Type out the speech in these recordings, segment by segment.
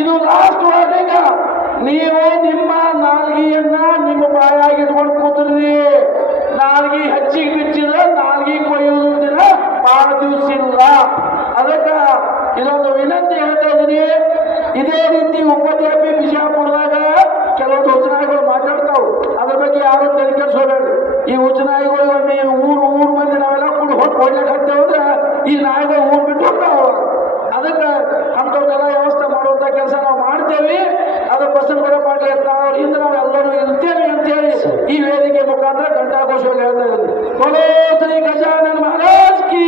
ಇದು ಲಾಸ್ಟ್ ಒಳಗ ನೀವು ನಿಮ್ಮ ನಾಲ್ಗಿಯನ್ನ ನಿಮ್ಮ ಬಾಯಾಗಿ ಇಟ್ಕೊಂಡು ಕೂತ್ರಿ ನಾಲ್ಗಿ ಹಚ್ಚಿಗೆ ಬಿಚ್ಚಿದ ನಾಲ್ಗಿ ಕೊಯ್ಯುವುದಿಲ್ಲ ಭಾಳ ದಿವಸ ಇಲ್ಲ ಅದಕ್ಕೆ ಇದೊಂದು ವಿನಂತಿ ಹೇಳ್ತಾ ಇದ್ದೀನಿ. ಇದೇ ರೀತಿ ಉಪದೇಪಿ ಬಿಜಾಪುರದಾಗ ಕೆಲವೊಂದು ಉಚನಾಯಿಗಳು ಮಾತಾಡ್ತಾವು. ಅದ್ರ ಬಗ್ಗೆ ಯಾರು ತಲೆ ಕೆಡಿಸೋಬೇಡ್ರಿ ಈ ಉಚನಾಯಿಗಳು ಊರು ಊರು ಮಂದಿ ನಾವೆಲ್ಲ ಕೂಡ ಹೊಟ್ಟು ಹೋಗ್ಲಿಕ್ಕೆ ಹತ್ತೇವಂದ್ರೆ ಈ ನಾಯಿಗಳು ಮಾಡ್ತೇವೆ. ಅದು ಬಸವನಗೌಡ ಪಾಟೀಲ್ ಅಂತ ಅವ್ರ ಹಿಂದೆ ನಾವು ಎಲ್ಲರೂ ಇರ್ತೇವೆ ಅಂತೇಳಿ ಈ ವೇದಿಕೆ ಮುಖಾಂತರ ಘಂಟಾಘೋಷವಾಗಿ ಹೇಳ್ತಾ ಇದ್ದೀನಿ. ಕೊಲೋ ಶ್ರೀ ಗಜಾನನ ಮಹಾರಾಜ್ ಕಿ.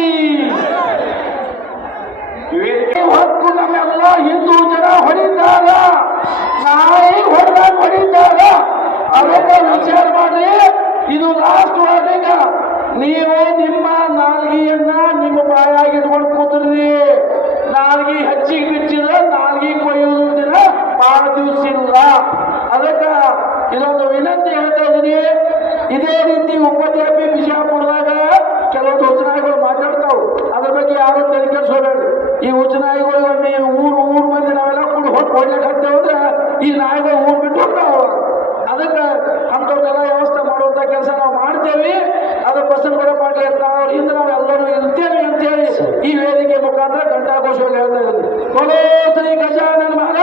ಹೊತ್ತು ನಮ್ಮೆಲ್ಲ ಹಿಂದೂ ಜನ ಹೊಡಿತಾರ. ನಾಯಿ ಹೊಡೆದಾಗ ಹೊಡಿತಾರ. ಅದಕ್ಕೆ ವಿಚಾರ ಮಾಡ್ರಿ. ಇದು ಲಾಸ್ಟ್ ವಾರ್ನಿಂಗ್ ನೀವು ನಿಮ್ಮ ನಾಲ್ಗಿಯನ್ನ ನಿಮ್ಮ ಬಾಯಾಗಿ ಇಟ್ಕೊಂಡು ಕೂತ್ರಿ ನಾಲ್ಗಿ ಹಚ್ಚಿಗೆ ಬಿಚ್ಚಿದ್ರೆ ನಾಲ್ಗಿ ಕೊಯ್ಯುವುದು ದಿನ ಬಹಳ ದಿವಸ ಇಲ್ಲ ಅದಕ್ಕೆ ಇದೊಂದು ವಿನಂತಿ ಹೇಳ್ತಾ ಇದೀನಿ ಇದೇ ರೀತಿ ಉಪದ್ಯಾಪಿ ಬಿಜಾಪುರದಾಗ ಕೆಲವೊಂದು ಉಚ್ಚನಾಯಿಗಳು ಮಾತಾಡ್ತಾವು. ಅದ್ರ ಬಗ್ಗೆ ಯಾರು ತಲೆ ಕೆಡಿಸ್ಕೋಬೇಡ್ರಿ ಈ ಉಚ್ಚನಾಯಿಗಳು ನೀವು ಊರು ಊರು ಮಂದಿ ನಾವೆಲ್ಲ ಕೂಡ ಹೊಟ್ಟು ಹತ್ತೇವೆ ಅಂದ್ರೆ ಈ ನಾಯಿಗಳು ಊರು ಬಿಟ್ಟು ಹೋಗ್ತಾವ ಅದಕ್ಕೆ ಅಂಥವ್ನೆಲ್ಲ ವ್ಯವಸ್ಥೆ ಮಾಡುವಂಥ ಕೆಲಸ ನಾವು ಮಾಡ್ತೇವೆ. ಅದು ಬಸವನಗೌಡ ಪಾಟೀಲ್ ಅಂತ ಅವರಿಂದ ನಾವು ಎಲ್ಲರೂ ಇರ್ತೇವೆ ಅಂತೇಳಿ ಈ ವೇದಿಕೆ ಮುಖಾಂತರ ಘಂಟಾಘೋಷವಾಗಿ ಹೇಳ್ತಾ ಇದ್ದೀನಿ. ಕೊಲೋ ಶ್ರೀ ಗಜಾನನ ಮಹಾರಾಜ್.